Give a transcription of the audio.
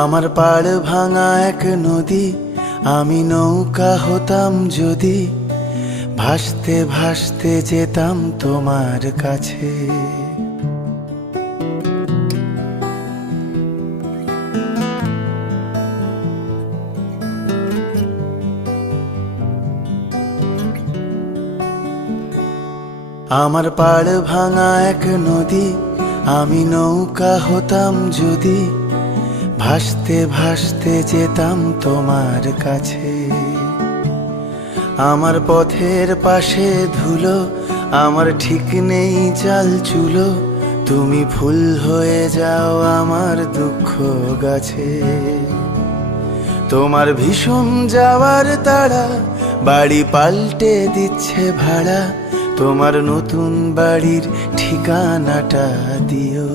আমার পাড় ভাঙা এক নদী, আমি নৌকা হতাম যদি, ভাসতে ভাসতে যেতাম তোমার কাছে। আমার পাড় ভাঙা এক নদী, আমি নৌকা হতাম যদি, ভাসতে ভাসতে যেতাম তোমার কাছে। আমার পথের পাশে ধুলো, আমার ঠিক নেই চাল চুলো, তুমি ফুল হয়ে যাও আমার দুঃখ গাছে। তোমার ভীষণ যাওয়ার তাড়া, বাড়ি পাল্টে দিচ্ছে ভাড়া, তোমার নতুন বাড়ির ঠিকানাটা দিও।